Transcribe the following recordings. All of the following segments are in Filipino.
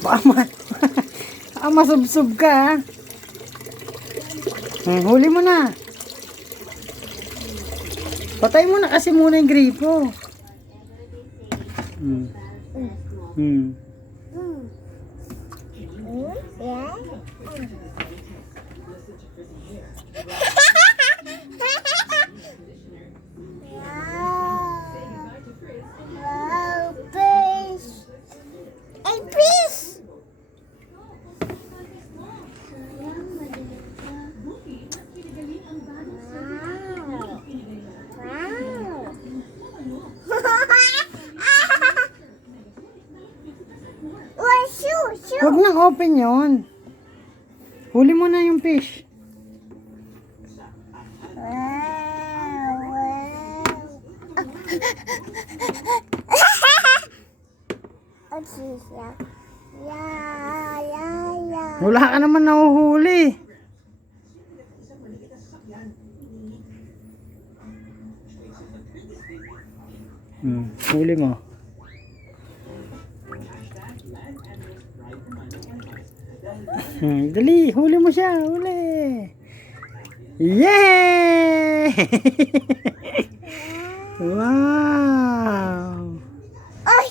Baka masubsob ka, ha? Huli mo na. Patay mo na kasi muna yung gripo. Huwag nang open yon. Huli mo na yung fish. Wala ka naman nahuhuli. Huli mo. Dali, huli mo siya, huli. Yay! Wow! Ay.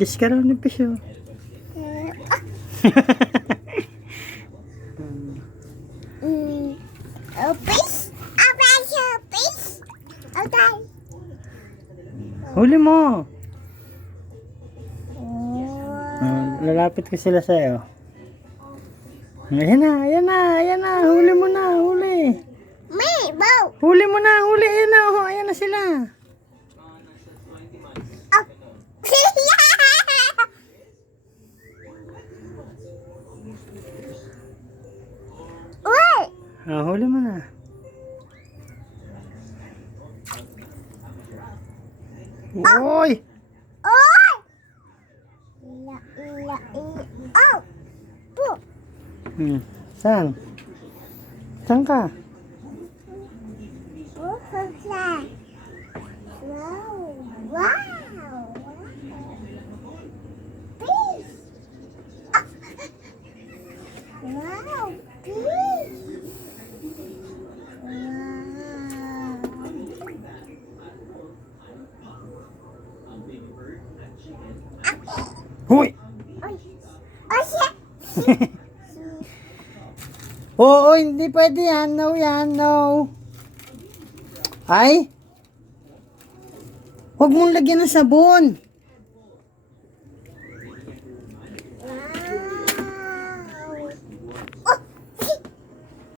Kiss ka raw ng fish, oh. Huli mo. Lalapit ko sila sa'yo. Ayan na, ayan na, ayan na. Huli mo na, huli. Huli mo na, huli. Ayan na, oh, ayan na sila. Huli mo na. Oy! Saan? Saan ka? Hoy! Oo, hindi pwede yan. No, yan. No. Ay? Huwag mong lagyan ng sabon.